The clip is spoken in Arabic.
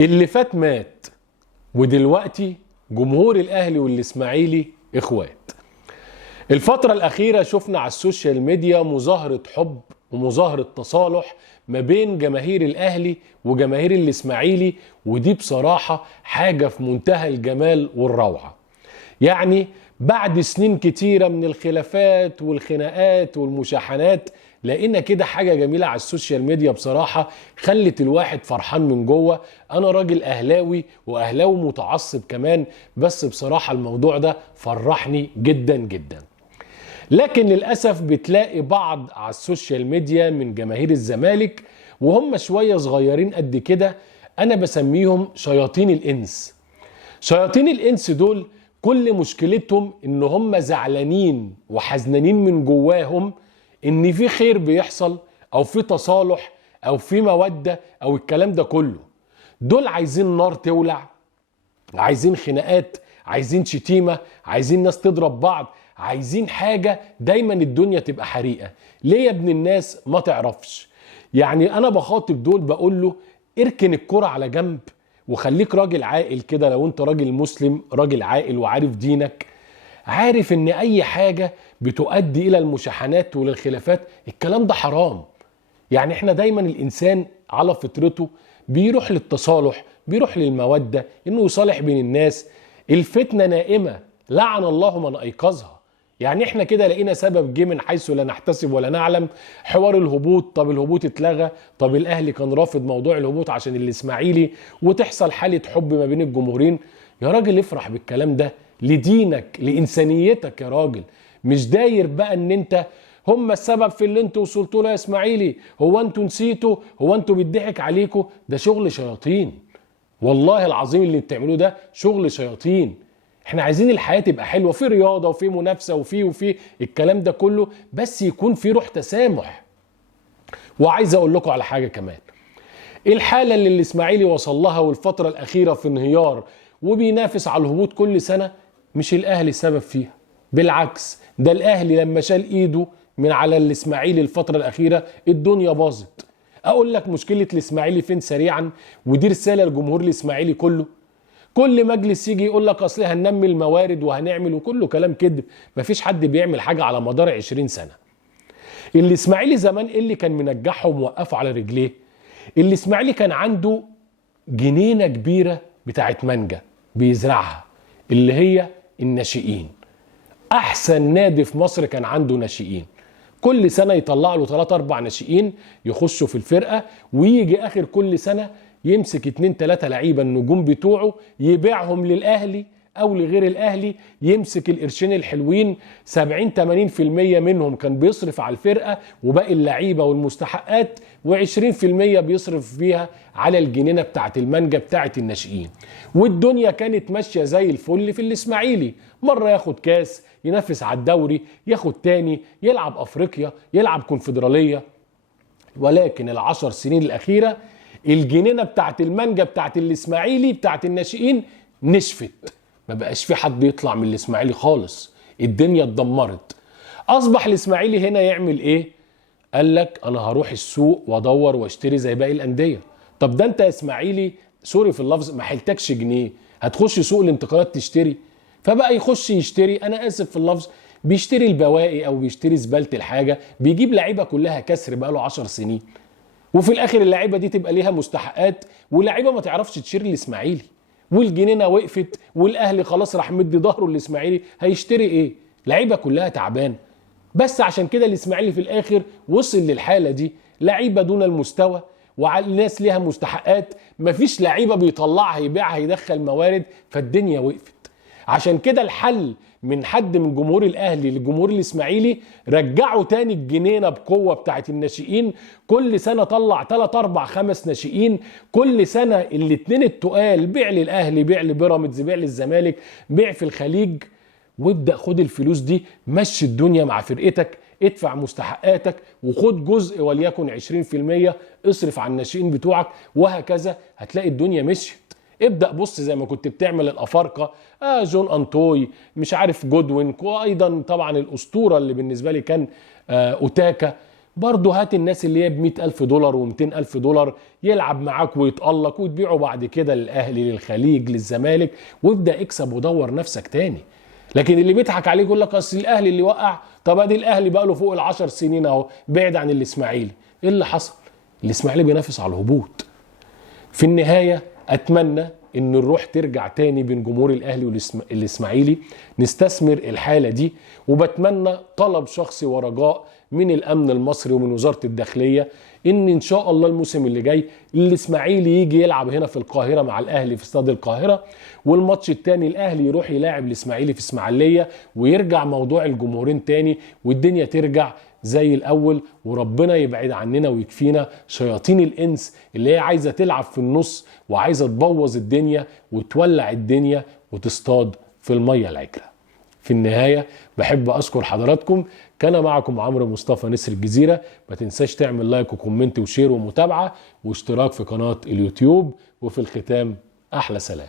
اللي فات مات، ودلوقتي جمهور الاهلي والاسماعيلي اخوات. الفترة الأخيرة شفنا على السوشيال ميديا مظاهرة حب ومظاهرة تصالح ما بين جماهير الأهلي وجماهير الإسماعيلي، ودي بصراحة حاجة في منتهى الجمال والروعة. يعني بعد سنين كتيرة من الخلافات والخناقات والمشاحنات لقينا كده حاجة جميلة على السوشيال ميديا بصراحة خلت الواحد فرحان من جوه. أنا راجل أهلاوي وأهلاوي متعصب كمان، بس بصراحة الموضوع ده فرحني جدا جدا. لكن للأسف بتلاقي بعض على السوشيال ميديا من جماهير الزمالك وهم شوية صغيرين قد كده، أنا بسميهم شياطين الإنس. شياطين الإنس دول كل مشكلتهم إن هم زعلانين وحزنانين من جواهم إن في خير بيحصل أو في تصالح أو في مودة أو الكلام ده كله. دول عايزين نار تولع، عايزين خناقات، عايزين شتيمة، عايزين ناس تضرب بعض، عايزين حاجة دايما الدنيا تبقى حريقة. ليه يا ابن الناس ما تعرفش؟ يعني انا بخاطب دول بقول له اركن الكرة على جنب وخليك راجل عاقل كده. لو انت راجل مسلم راجل عاقل وعارف دينك، عارف ان اي حاجة بتؤدي الى المشاحنات وللخلافات الكلام ده حرام. يعني احنا دايما الانسان على فطرته بيروح للتصالح، بيروح للمودة، انه يصالح بين الناس. الفتنة نائمة لعن الله من ايقظها. يعني احنا كده لقينا سبب جه من حيث لا نحتسب ولا نعلم. حوار الهبوط، طب الهبوط اتلغى، طب الاهلي كان رافض موضوع الهبوط عشان الاسماعيلي، وتحصل حالة حب ما بين الجمهورين. يا راجل افرح بالكلام ده لدينك لانسانيتك يا راجل. مش داير بقى ان انت هم السبب في اللي انتوا وصلتوا له يا اسماعيلي، هو انتوا نسيتوا، هو انتوا بيضحك عليكم. ده شغل شياطين، والله العظيم اللي بتعملوه ده شغل شياطين. احنا عايزين الحياة تبقى حلوة، في رياضة وفي منافسة وفي الكلام ده كله، بس يكون في روح تسامح. وعايز اقول لكم على حاجة كمان. الحالة اللي الاسماعيلي وصل لها والفترة الأخيرة في انهيار وبينافس على الهبوط كل سنة، مش الأهلي السبب فيها. بالعكس، ده الأهلي لما شال إيده من على الاسماعيلي الفترة الأخيرة الدنيا باظت. أقول لك مشكلة الاسماعيلي فين سريعا، ودي رسالة لجمهور الاسماعيلي كله. كل مجلس يجي يقول لك أصل هننمي الموارد وهنعمل، وكله كلام كذب. مفيش حد بيعمل حاجة على مدار 20 سنة. الاسماعيلي زمان إيه اللي كان منجحه وموقفه على رجليه؟ الاسماعيلي كان عنده جنينة كبيرة بتاعت مانجا بيزرعها، اللي هي الناشئين. احسن نادي في مصر كان عنده ناشئين، كل سنة يطلع له 3-4 ناشئين يخشوا في الفرقة، ويجي اخر كل سنة يمسك 2-3 لعيبة النجوم بتوعه يبيعهم للاهلي او لغير الاهلي، يمسك القرشين الحلوين 70-80% منهم كان بيصرف على الفرقة وباقي اللعيبة والمستحقات، و20% بيصرف فيها على الجنينة بتاعت المانجا بتاعت الناشئين. والدنيا كانت ماشية زي الفل في الاسماعيلي. مرة ياخد كاس، ينافس على الدوري، ياخد تاني، يلعب افريقيا، يلعب كونفدرالية. ولكن ال10 سنين الاخيرة الجنينة بتاعت المانجا بتاعت الاسماعيلي بتاعت الناشئين نشفت، ما بقاش في حد يطلع من الاسماعيلي خالص. الدنيا اتدمرت. اصبح الاسماعيلي هنا يعمل ايه؟ قال لك انا هروح السوق وادور واشتري زي باقي الانديه. طب ده انت يا اسماعيلي سوري في اللفظ ما حيلتكش جنيه، هتخش سوق الانتقالات تشتري؟ فبقى يخش يشتري، انا اسف في اللفظ، بيشتري البواقي او بيشتري زباله الحاجه، بيجيب لعيبه كلها كسر بقاله 10 سنين، وفي الاخر اللعيبه دي تبقى ليها مستحقات واللعيبه ما تعرفش تشتري الاسماعيلي، والجنينه وقفت والاهلي خلاص راح مدي ظهره للاسماعيلي، هيشتري ايه؟ لعيبه كلها تعبان. بس عشان كده الاسماعيلي في الاخر وصل للحاله دي، لعيبه دون المستوى والناس ليها مستحقات، مفيش لعيبه بيطلعها يبيعها يدخل موارد، فالدنيا وقفت. عشان كده الحل من حد من جمهور الاهلي لجمهور الاسماعيلي، رجعوا تاني الجنينه بقوه بتاعت الناشئين. كل سنه طلع 3-4-5 ناشئين، كل سنه الاتنين التقال، بيع للاهلي، بيع لبيراميدز، بيع للزمالك، بيع في الخليج، وابدأ خد الفلوس دي مشي الدنيا مع فرقتك، ادفع مستحقاتك وخد جزء وليكن 20% اصرف على الناشئين بتوعك، وهكذا هتلاقي الدنيا مشيت. ابدأ بص زي ما كنت بتعمل الأفارقة، جون أنتوي، مش عارف جودوين، وأيضا طبعا الأسطورة اللي بالنسبة لي كان أوتاكا، برضه هات الناس اللي هي ب$100,000 و$200,000 يلعب معاك ويتألق وتبيعه بعد كده للأهلي للخليج للزمالك، وابدأ اكسب ودور نفسك تاني. لكن اللي بيضحك عليك يقول لك اصل الاهلي اللي وقع. طب ادي الاهلي بقى له فوق ال10 سنين اهو بعد عن الاسماعيلي، ايه اللي حصل؟ الاسماعيلي بينافس على الهبوط. في النهايه اتمنى ان الروح ترجع تاني بين جمهور الاهلي والاسماعيلي، نستثمر الحاله دي. وبتمنى طلب شخصي ورجاء من الامن المصري ومن وزاره الداخليه ان شاء الله الموسم اللي جاي الاسماعيلي يجي يلعب هنا في القاهره مع الاهلي في استاد القاهره، والماتش التاني الاهلي يروح يلاعب الاسماعيلي في اسماعيليه، ويرجع موضوع الجمهورين تاني والدنيا ترجع زي الاول، وربنا يبعد عننا ويكفينا شياطين الانس اللي هي عايزه تلعب في النص وعايزه تبوظ الدنيا وتولع الدنيا وتصطاد في الميه العكره. في النهايه بحب اشكر حضراتكم. كان معكم عمرو مصطفى نسر الجزيره. ما تنساش تعمل لايك وكومنت وشير ومتابعه واشتراك في قناه اليوتيوب. وفي الختام احلى سلام.